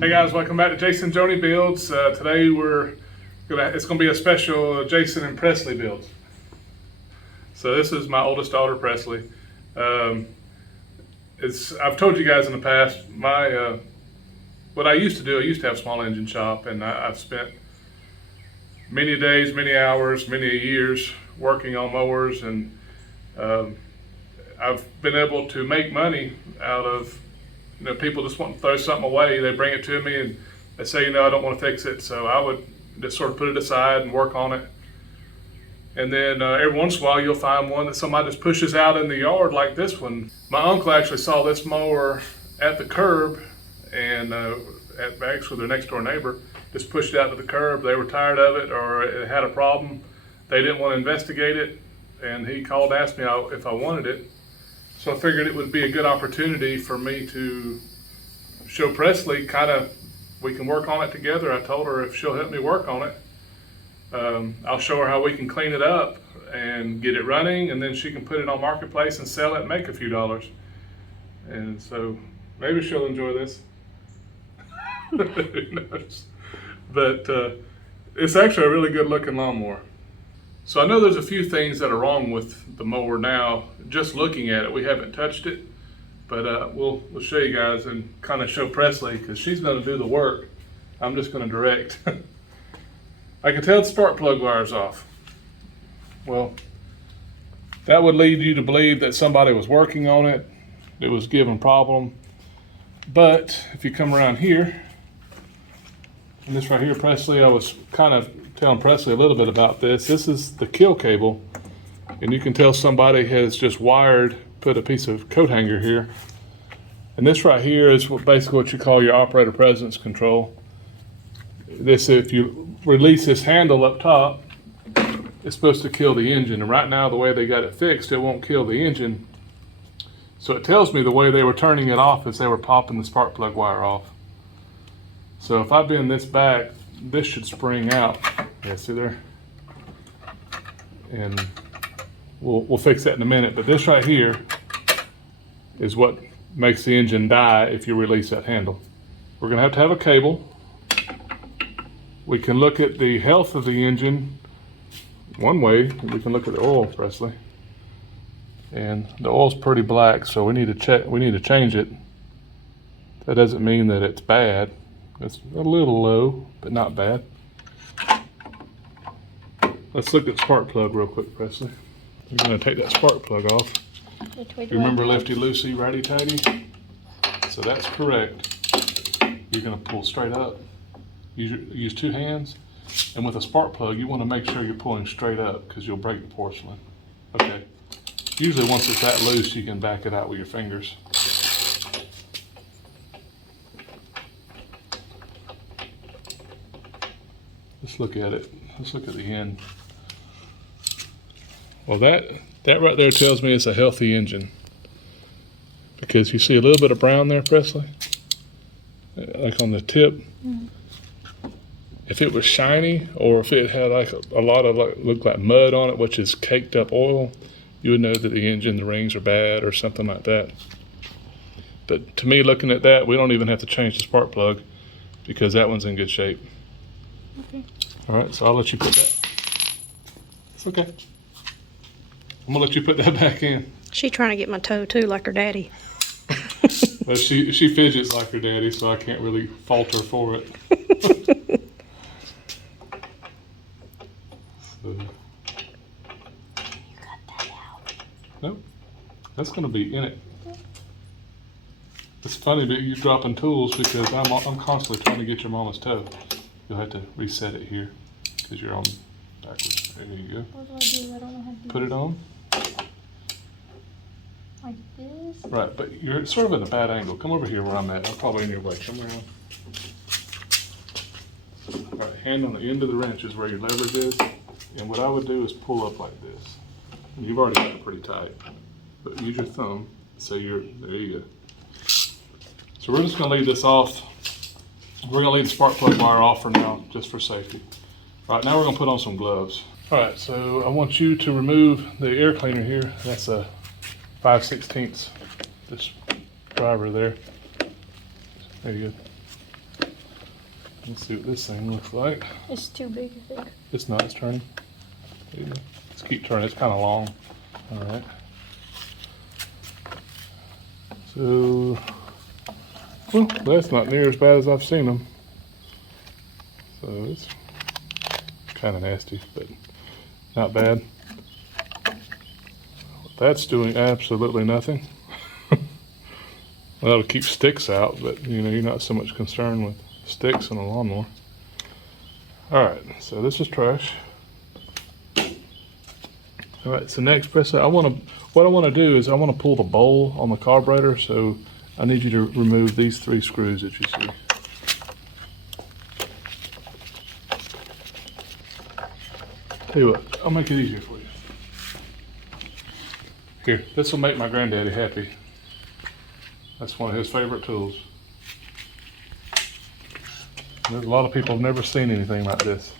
Hey guys, welcome back to Jason Joni Builds. Today it's gonna be a special Jason and Presley build. So this is my oldest daughter, Presley. I've told you guys in the past, what I used to do, I used to have a small engine shop, and I've spent many days, many hours, many years working on mowers, and I've been able to make money out of people just want to throw something away. They bring it to me and they say, I don't want to fix it. So I would just sort of put it aside and work on it. And then every once in a while you'll find one that somebody just pushes out in the yard like this one. My uncle actually saw this mower at the curb, and actually their next door neighbor just pushed it out to the curb. They were tired of it, or it had a problem. They didn't want to investigate it, and he called and asked me if I wanted it. So I figured it would be a good opportunity for me to show Presley we can work on it together. I told her if she'll help me work on it, I'll show her how we can clean it up and get it running, and then she can put it on Marketplace and sell it and make a few dollars. And so maybe she'll enjoy this. Who knows? But it's actually a really good looking lawnmower. So I know there's a few things that are wrong with the mower now. Just looking at it, we haven't touched it, but we'll show you guys and kind of show Presley, because she's going to do the work. I'm just going to direct. I can tell the spark plug wire's off. Well, that would lead you to believe that somebody was working on it. It was giving problem. But if you come around here, and this right here, Presley, I was kind of telling Presley a little bit about this. This is the kill cable, and you can tell somebody has just put a piece of coat hanger here. And this right here is basically what you call your operator presence control. This, if you release this handle up top, it's supposed to kill the engine. And right now, the way they got it fixed, it won't kill the engine. So it tells me the way they were turning it off is they were popping the spark plug wire off. So if I bend this back, this should spring out. Yeah, see there? And we'll fix that in a minute. But this right here is what makes the engine die if you release that handle. We're gonna have to have a cable. We can look at the health of the engine one way. We can look at the oil, Presley. And the oil's pretty black, so we need to change it. That doesn't mean that it's bad. It's a little low, but not bad. Let's look at the spark plug real quick, Presley. We're going to take that spark plug off. Remember lefty loosey, righty tighty? So that's correct. You're going to pull straight up. Use two hands. And with a spark plug, you want to make sure you're pulling straight up, because you'll break the porcelain. Okay. Usually once it's that loose, you can back it out with your fingers. Let's look at it. Let's look at the end. Well, that right there tells me it's a healthy engine, because you see a little bit of brown there, Presley, like on the tip. Mm-hmm. If it was shiny, or if it had like a lot of looked like mud on it, which is caked up oil, you would know that the engine, the rings are bad or something like that. But to me, looking at that, we don't even have to change the spark plug, because that one's in good shape. Okay. All right, so I'll let you put that. It's okay. I'm gonna let you put that back in. She's trying to get my toe too, like her daddy. Well, she fidgets like her daddy, so I can't really fault her for it. So. Nope, that's gonna be in it. It's funny that you're dropping tools, because I'm constantly trying to get your mama's toe. You'll have to reset it here, because you're on backwards. There you go. What do I do? I don't know how to do Put it on. like this. Right, but you're sort of at a bad angle. Come over here where I'm at. I'm probably in your way. Come around. All right, hand on the end of the wrench is where your leverage is. And what I would do is pull up like this. And you've already got it pretty tight. But use your thumb. So there you go. So we're just gonna leave this off. We're gonna leave the spark plug wire off for now, just for safety. All right, now we're gonna put on some gloves. All right, so I want you to remove the air cleaner here. That's a 5/16, this driver there. There you go. Let's see what this thing looks like. It's too big, I think. It's not, it's turning. Let's keep turning, it's kind of long. All right. So, well, that's not near as bad as I've seen them. So it's kind of nasty, but not bad. That's doing absolutely nothing. Well, that'll keep sticks out, but you know, you're not so much concerned with sticks in a lawnmower. All right, so this is trash. All right, so next, Presley, what I want to do is I want to pull the bowl on the carburetor, so I need you to remove these 3 screws that you see. Tell you what, I'll make it easier for you. Here, this will make my granddaddy happy. That's one of his favorite tools. There's a lot of people have never seen anything like this.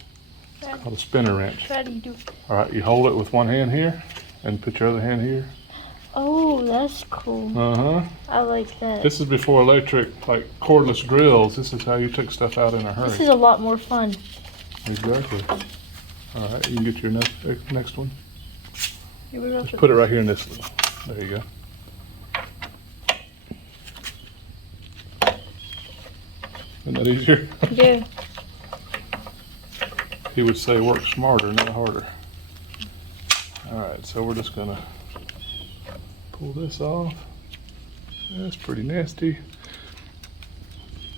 It's called a spinner wrench. How do you do it? All right, you hold it with one hand here and put your other hand here. Oh, that's cool. Uh-huh. I like that. This is before electric, like cordless drills. This is how you took stuff out in a hurry. This is a lot more fun. Exactly. All right, you can get your next one. Here we go. Just put it right here in this little. There you go. Isn't that easier? Yeah. He would say work smarter, not harder. All right, so we're just gonna pull this off. That's pretty nasty.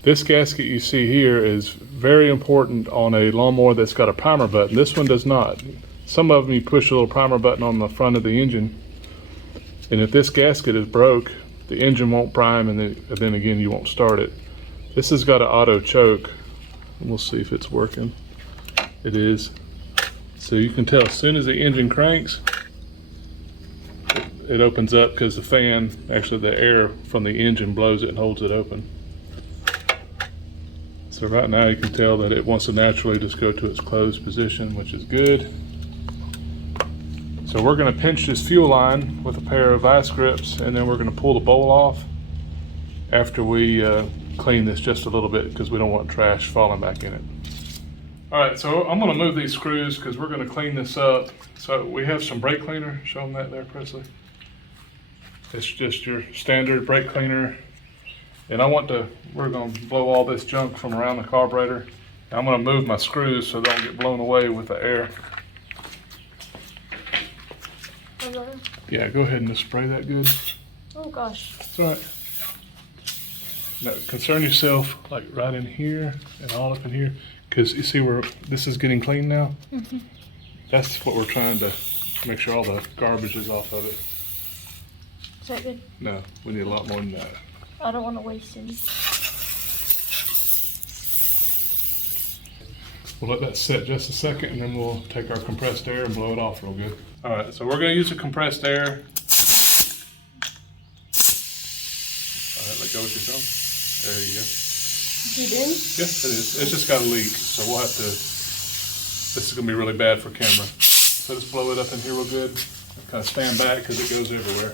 This gasket you see here is very important on a lawnmower that's got a primer button. This one does not. Some of them you push a little primer button on the front of the engine, and if this gasket is broke, the engine won't prime, and then again you won't start it. This has got an auto choke, and we'll see if it's working. It is. So you can tell as soon as the engine cranks, it opens up because the fan, actually the air from the engine blows it and holds it open. So right now you can tell that it wants to naturally just go to its closed position, which is good. So we're going to pinch this fuel line with a pair of vice grips, and then we're going to pull the bowl off after we clean this just a little bit, because we don't want trash falling back in it. All right, so I'm going to move these screws because we're going to clean this up. So we have some brake cleaner. Show them that there, Presley. It's just your standard brake cleaner. And we're going to blow all this junk from around the carburetor. I'm going to move my screws so they don't get blown away with the air. Yeah, go ahead and just spray that good. Oh gosh. That's all right. Now, concern yourself like right in here and all up in here, because you see where this is getting clean now? Mm-hmm. That's what we're trying to make sure all the garbage is off of it. Is that good? No, we need a lot more than that. I don't want to waste any. We'll let that sit just a second, and then we'll take our compressed air and blow it off real good. All right, so we're going to use the compressed air. All right, let go with your thumb. There you go. Is it in? Yes, it is. It's just got a leak, so we'll have to. This is going to be really bad for camera. So just blow it up in here real good. Kind of stand back because it goes everywhere.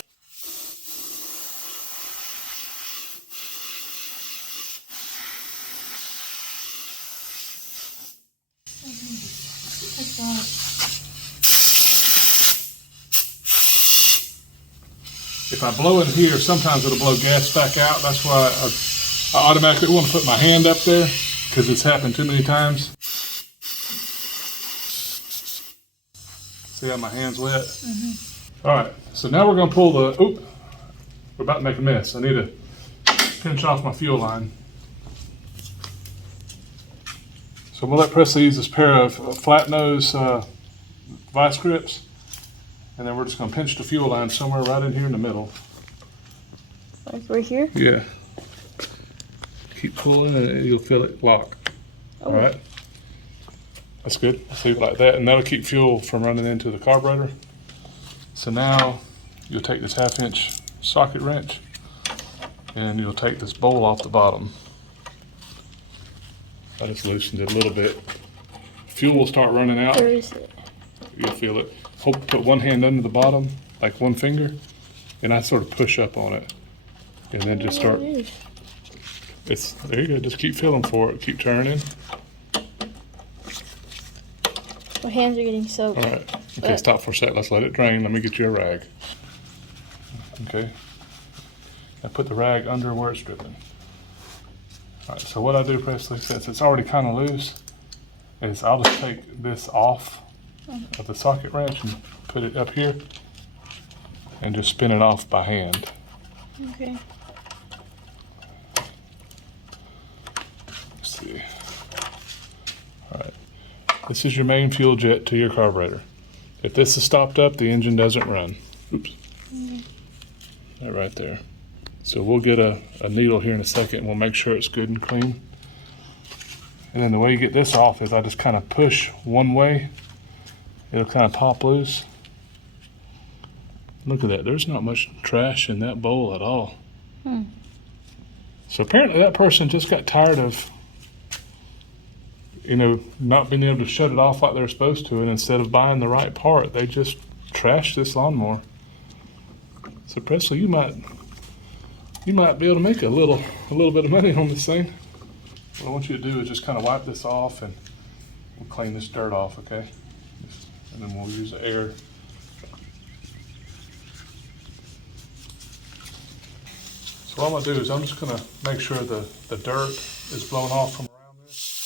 If I blow in here, sometimes it'll blow gas back out. That's why I automatically want to put my hand up there, because it's happened too many times. See how my hand's wet? Mm-hmm. All right, so now we're going to pull we're about to make a mess. I need to pinch off my fuel line. So we'll let Presley use this pair of flat nose vice grips. And then we're just going to pinch the fuel line somewhere right in here in the middle. Like right here? Yeah. Keep pulling and you'll feel it lock. Oh. All right. That's good. See, like that. And that'll keep fuel from running into the carburetor. So now you'll take this 1/2 inch socket wrench and you'll take this bowl off the bottom. I just loosened it a little bit. Fuel will start running out. Where is it? You'll feel it. Put one hand under the bottom, like one finger, and I sort of push up on it, and then just start. There you go. Just keep feeling for it. Keep turning. My hands are getting soaked. All right. Okay, stop for a sec. Let's let it drain. Let me get you a rag. Okay. Now put the rag under where it's dripping. All right, so what I do, Presley, since it's already kind of loose, is I'll just take this off of the socket wrench and put it up here and just spin it off by hand. Okay. Let's see. All right. This is your main fuel jet to your carburetor. If this is stopped up, the engine doesn't run. Oops. That right there. So we'll get a needle here in a second and we'll make sure it's good and clean. And then the way you get this off is I just kind of push one way. It'll kind of pop loose. Look at that. There's not much trash in that bowl at all. So apparently that person just got tired of, not being able to shut it off like they're supposed to, and instead of buying the right part, they just trashed this lawnmower. So Presley, you might be able to make a little bit of money on this thing. What I want you to do is just kind of wipe this off and we'll clean this dirt off, okay? And then we'll use the air. So what I'm gonna do is I'm just gonna make sure the dirt is blown off from around this.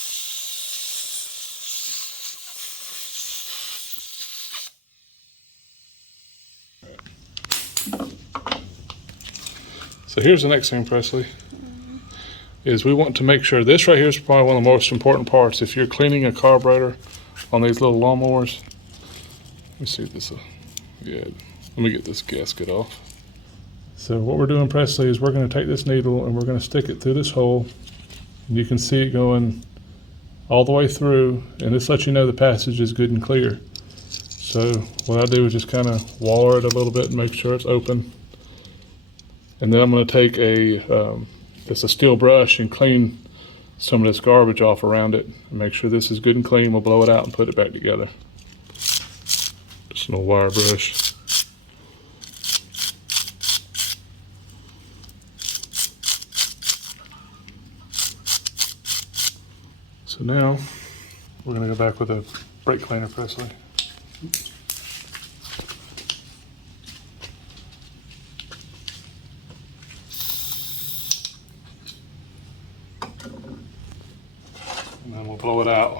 So here's the next thing, Presley, is we want to make sure this right here is probably one of the most important parts. If you're cleaning a carburetor on these little lawnmowers, let me see if this, yeah, let me get this gasket off. So what we're doing, Presley, is we're gonna take this needle and we're gonna stick it through this hole. And you can see it going all the way through, and this lets you know the passage is good and clear. So what I do is just kind of waller it a little bit and make sure it's open. And then I'm going to take just a steel brush and clean some of this garbage off around it and make sure this is good and clean. We'll blow it out and put it back together. Just an old wire brush. So now we're going to go back with a brake cleaner, Presley. And then we'll blow it out.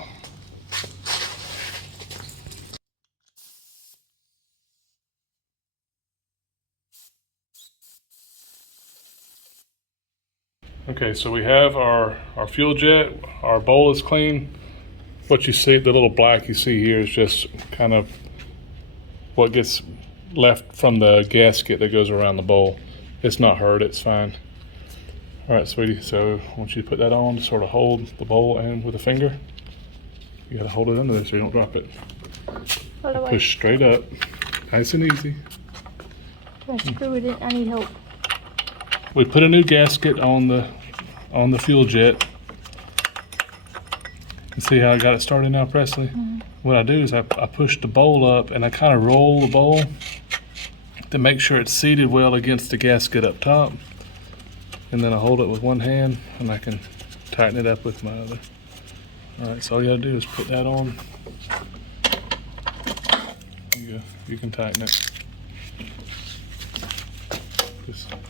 Okay, so we have our fuel jet, our bowl is clean. What you see, the little black you see here is just kind of what gets left from the gasket that goes around the bowl. It's not hurt, it's fine. All right, sweetie, so I want you to put that on to sort of hold the bowl and with a finger. You gotta hold it under there so you don't drop it. Push straight up, nice and easy. Can I screw it in? I need help. We put a new gasket on the fuel jet. You see how I got it started now, Presley? What I do is I push the bowl up and I kind of roll the bowl to make sure it's seated well against the gasket up top. And then I hold it with one hand and I can tighten it up with my other. All right, so all you gotta do is put that on. There you go, you can tighten it.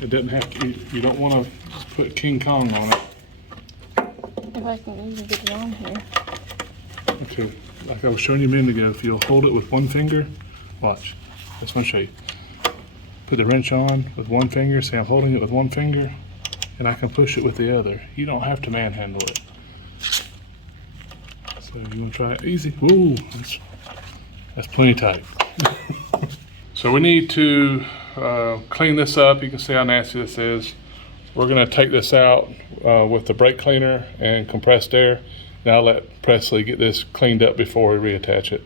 It doesn't have to, you don't wanna put King Kong on it. If I can even get it on here. Okay, like I was showing you a minute ago, if you'll hold it with one finger, watch, I just wanna show you. Put the wrench on with one finger, say I'm holding it with one finger, and I can push it with the other. You don't have to manhandle it. So you wanna try it easy? Whoa, that's plenty tight. So we need to clean this up. You can see how nasty this is. We're gonna take this out with the brake cleaner and compressed air. Now I'll let Presley get this cleaned up before we reattach it.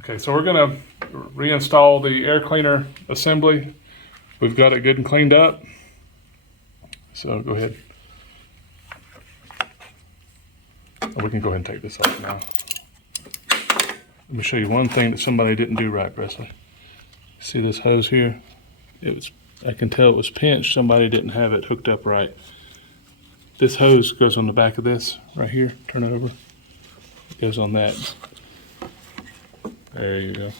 Okay, so we're gonna reinstall the air cleaner assembly. We've got it good and cleaned up. So go ahead. We can go ahead and take this off now. Let me show you one thing that somebody didn't do right, Presley. See this hose here? I can tell it was pinched. Somebody didn't have it hooked up right. this hose goes on the back of this right here. Turn it over. It goes on that. There you go.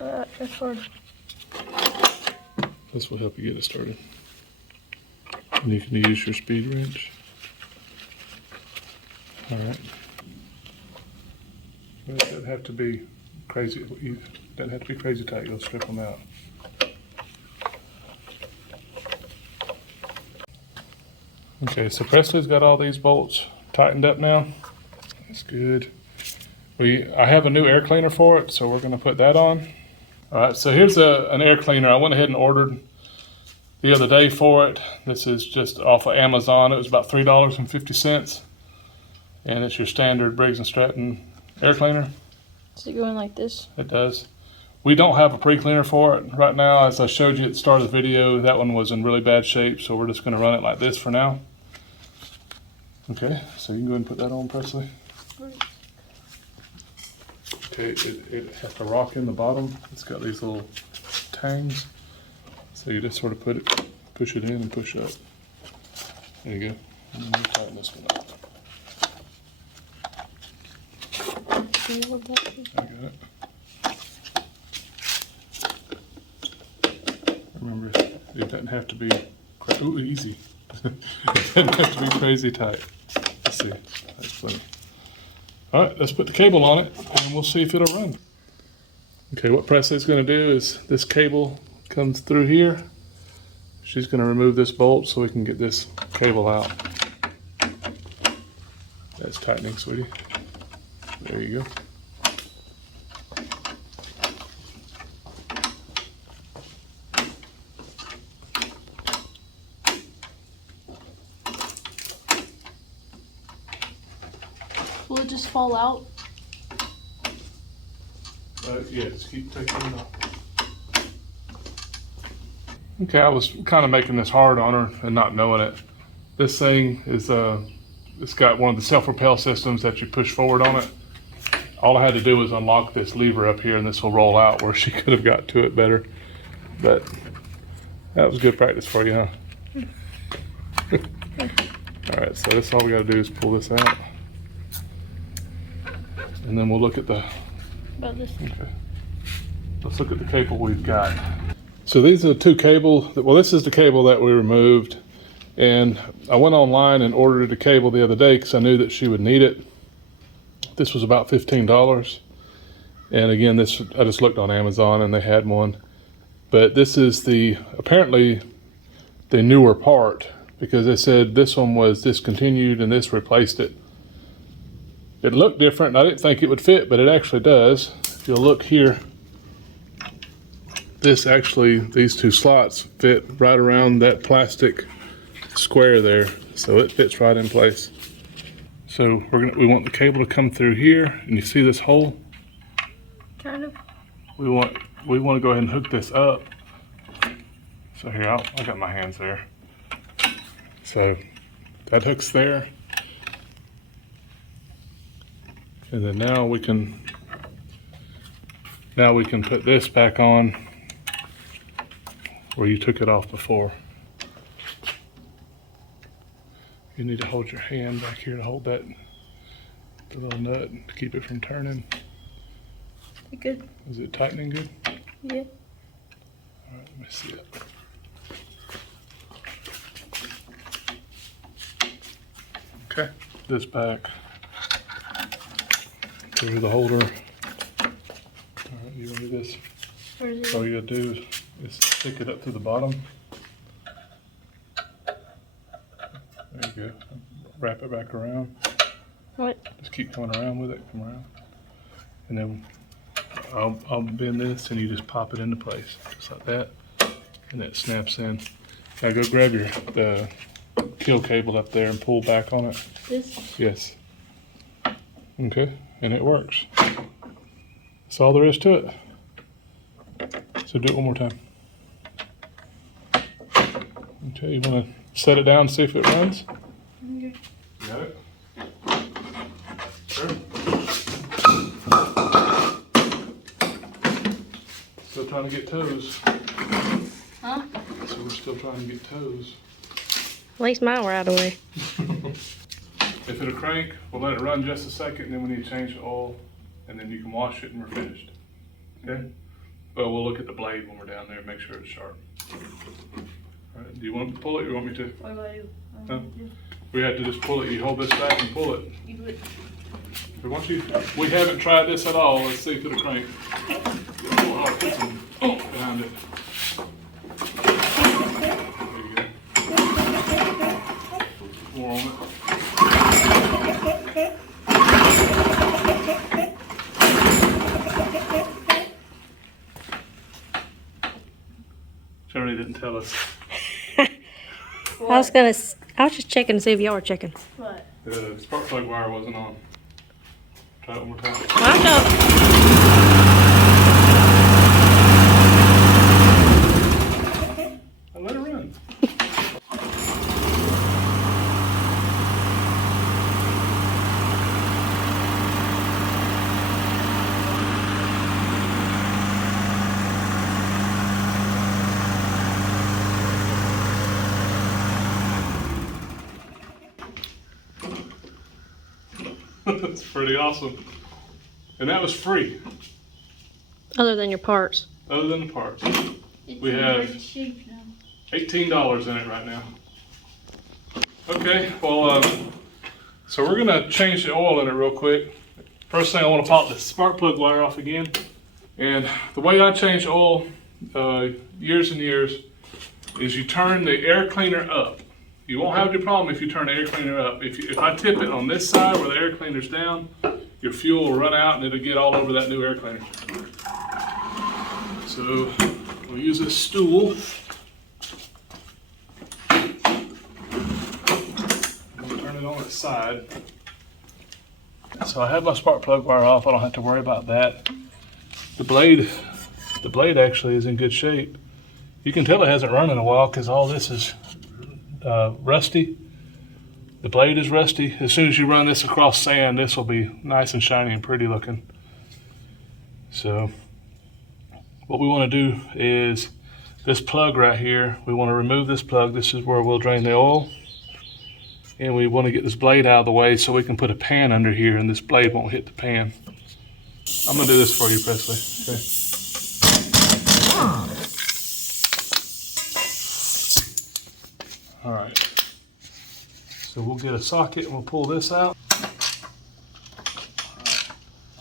That's hard. This will help you get it started. And you can use your speed wrench. All right. Well, it doesn't have to be crazy. You doesn't have to be crazy tight. You'll strip them out. Okay, so Presley's got all these bolts tightened up now. That's good. I have a new air cleaner for it, so we're going to put that on. All right, so here's an air cleaner I went ahead and ordered the other day for it. This is just off of Amazon. It was about $3.50, and it's your standard Briggs and Stratton air cleaner. Does it go in like this? It does. We don't have a pre-cleaner for it right now. As I showed you at the start of the video, that one was in really bad shape, so we're just going to run it like this for now. Okay, so you can go ahead and put that on, Presley. Okay, it has to rock in the bottom. It's got these little tangs. So you just sort of push it in and push up. There you go. And then you tighten this one up. Can you hold that? I got it. Remember, it doesn't have to be easy. It doesn't have to be crazy tight. Let's see. That's funny. All right, let's put the cable on it, and we'll see if it'll run. Okay, what Presley's going to do is this cable comes through here. She's going to remove this bolt so we can get this cable out. That's tightening, sweetie. There you go. Will it just fall out? Yeah, just keep taking it off. Okay, I was kind of making this hard on her and not knowing it. This thing is, it's got one of the self-propel systems that you push forward on it. All I had to do was unlock this lever up here and this will roll out where she could have got to it better. But that was good practice for you, huh? All right, so that's all we got to do is pull this out. And then we'll look at the, okay. Let's look at the cable we've got. So these are the two cables, well this is the cable that we removed. And I went online and ordered a cable the other day because I knew that she would need it. This was about $15. And again, this I just looked on Amazon and they had one. But this is apparently the newer part because they said this one was discontinued and this replaced it. It looked different. I didn't think it would fit, but it actually does. If you'll look here, these two slots fit right around that plastic square there. So it fits right in place. So we want the cable to come through here, and you see this hole? Kind of. We want to go ahead and hook this up. So here, I got my hands there. So that hooks there. And then now we can put this back on where you took it off before. You need to hold your hand back here to hold the little nut to keep it from turning. You good? Is it tightening good? Yeah. All right, let me see it. Okay, this back. Through the holder. All right, you ready this? Where's it? All you gotta do is stick it up through the bottom. There you go. Wrap it back around. What? Just keep coming around with it. Come around. And then I'll bend this and you just pop it into place. Just like that. And it snaps in. Now go grab the kill cable up there and pull back on it. This? Yes. Okay. And it works. That's all there is to it. So do it one more time. Okay, you want to set it down and see if it runs? Okay. Got it? Sure. Still trying to get toes. Huh? So we're still trying to get toes. At least mine were out of the way. If it'll crank, we'll let it run just a second, and then we need to change the oil, and then you can wash it and we're finished. Okay? Well, we'll look at the blade when we're down there and make sure it's sharp. All right, do you want to pull it or you want me to? What do I do? No? We have to just pull it. You hold this back and pull it. You do it. But once you, we haven't tried this at all. Let's see if it'll crank. Oh, put some behind it. There you go. More on it. Shirley didn't tell us. I was just checking to see if y'all were checking. What? The spark plug wire wasn't on. Try it one more time. I I let it run. That's pretty awesome. And that was free, Other than your parts. other than the parts. It's We in have- great shape now. $18 in it right now. Okay, well, so we're gonna change the oil in it real quick. First thing, I wanna pop the spark plug wire off again. And the way I change oil, years and years, is you turn the air cleaner up. You won't have any problem if you turn the air cleaner up. If I tip it on this side where the air cleaner's down, your fuel will run out and it'll get all over that new air cleaner. So we'll use this stool. We'll turn it on its side. So I have my spark plug wire off. I don't have to worry about that. The blade actually is in good shape. You can tell it hasn't run in a while because all this is rusty. The blade is rusty. As soon as you run this across sand, this will be nice and shiny and pretty looking. So what we want to do is this plug right here, we want to remove this plug. This is where we'll drain the oil. And we want to get this blade out of the way so we can put a pan under here and this blade won't hit the pan. I'm going to do this for you, Presley. Okay. All right. So we'll get a socket and we'll pull this out. All right.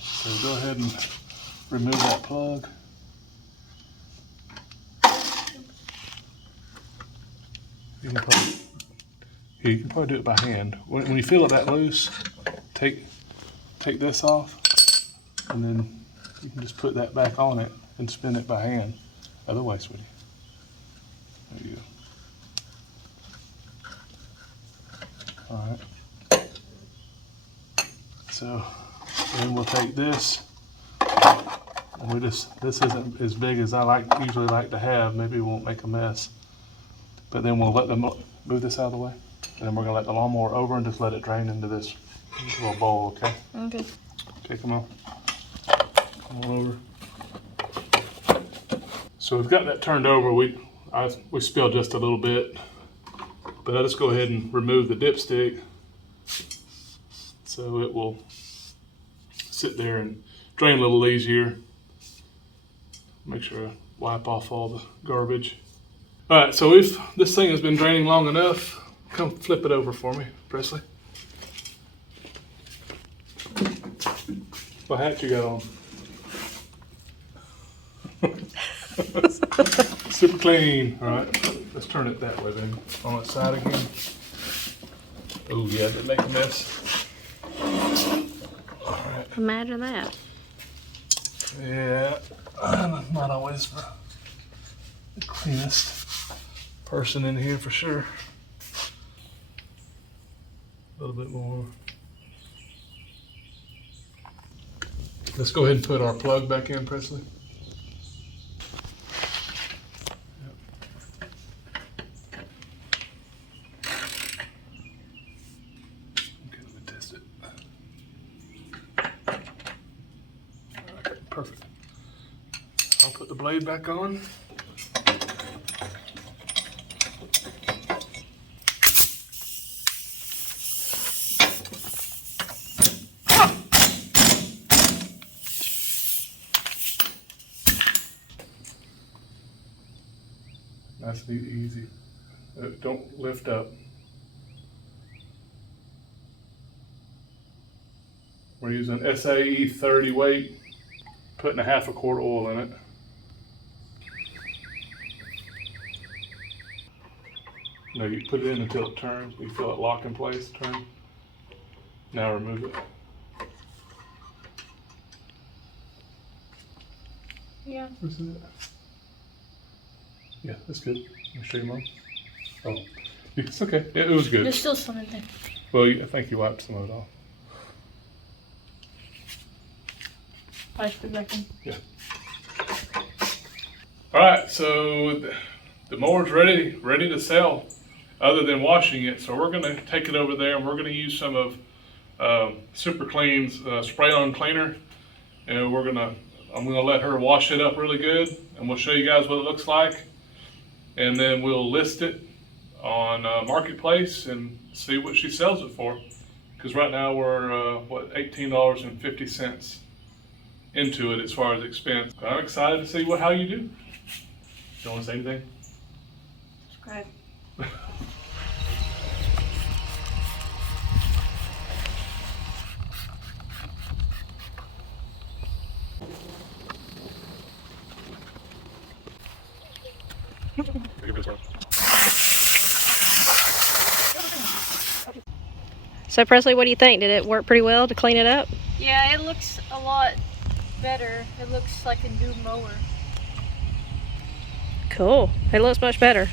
So go ahead and remove that plug. You can probably do it by hand. When you feel it that loose, take this off, and then you can just put that back on it and spin it by hand. Other way, sweetie. There you go. All right. So then we'll take this, and this isn't as big as I usually like to have. Maybe we won't make a mess. But then we'll let them move this out of the way. And then we're gonna let the lawnmower over and just let it drain into this little bowl, okay? Okay. Okay, come on. Come on over. So we've got that turned over. We spilled just a little bit. But I'll just go ahead and remove the dipstick so it will sit there and drain a little easier. Make sure I wipe off all the garbage. All right, so this thing has been draining long enough. Come flip it over for me, Presley. What hat you got on? Super clean. All right, let's turn it that way then. On its side again. Oh yeah, did it make a mess? All right. Imagine that. Yeah, I'm not always the cleanest person in here for sure. A little bit more. Let's go ahead and put our plug back in, Presley. Okay, let me test it. Okay, perfect. I'll put the blade back on. Nice and easy. Don't lift up. We're using SAE 30 weight, putting a half a quart of oil in it. No, you put it in until it turns. You feel it lock in place, turn. Now remove it. Yeah. Where's it? Yeah, that's good. Let me show you mine. Oh, it's okay. Yeah, it was good. There's still some in there. Well, I think you wiped some of it off. I should put it back in. Yeah. All right, so the mower's ready to sell, other than washing it. So we're gonna take it over there, and we're gonna use some of Super Clean's spray-on cleaner, and I'm gonna let her wash it up really good, and we'll show you guys what it looks like, and then we'll list it on Marketplace and see what she sells it for. Because right now we're $18.50 into it as far as expense. I'm excited to see how you do. You want to say anything? Subscribe. So Presley, what do you think? Did it work pretty well to clean it up? Yeah, it looks a lot better. It looks like a new mower. Cool. It looks much better.